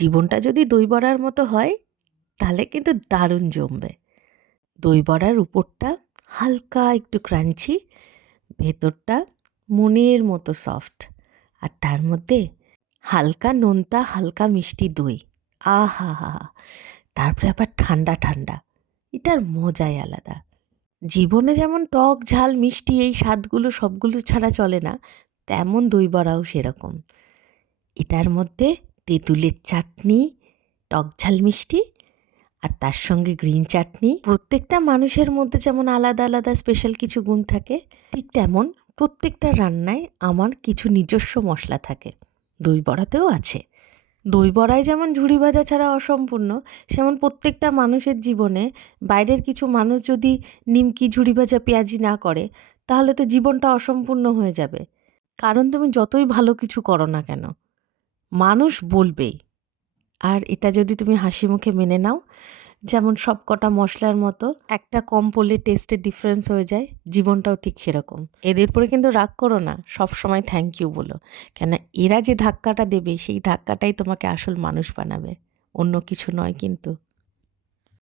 জীবনটা যদি দই বড়ার মতো হয় তাহলে কিন্তু দারুণ জমবে। দই বড়ার উপরটা হালকা একটু ক্রাঞ্চি, ভেতরটা মনের মতো সফট, আর তার মধ্যে হালকা নোনতা হালকা মিষ্টি দই। আহা হা হা! তারপরে আবার ঠান্ডা ঠান্ডা, এটার মজাই আলাদা। জীবনে যেমন টক ঝাল মিষ্টি এই স্বাদগুলো সবগুলো ছাড়া চলে না, তেমন দই বড়াও সেরকম। এটার মধ্যে তেঁতুলের চাটনি, টক ঝাল মিষ্টি, আর তার সঙ্গে গ্রিন চাটনি। প্রত্যেকটা মানুষের মধ্যে যেমন আলাদা আলাদা স্পেশাল কিছু গুণ থাকে, ঠিক তেমন প্রত্যেকটা রান্নায় আমার কিছু নিজস্ব মশলা থাকে। দই বড়াতেও আছে। দই বড়ায় যেমন ঝুড়ি ভাজা ছাড়া অসম্পূর্ণ, সেমন প্রত্যেকটা মানুষের জীবনে বাইরের কিছু মানুষ যদি নিমকি, ঝুড়ি ভাজা, পেঁয়াজি না করে, তাহলে তো জীবনটা অসম্পূর্ণ হয়ে যাবে। কারণ তুমি যতই ভালো কিছু করো না কেন, মানুষ বলবেই। আর এটা যদি তুমি হাসি মুখে মেনে নাও, যেমন সব কটা মশলার মতো একটা কম পড়লে টেস্টের ডিফারেন্স হয়ে যায়, জীবনটাও ঠিক সেরকম। এদের পরে কিন্তু রাগ করো না, সব সময় থ্যাংক ইউ বলো। কেন, এরা যে ধাক্কাটা দেবে সেই ধাক্কাটাই তোমাকে আসল মানুষ বানাবে, অন্য কিছু নয় কিন্তু।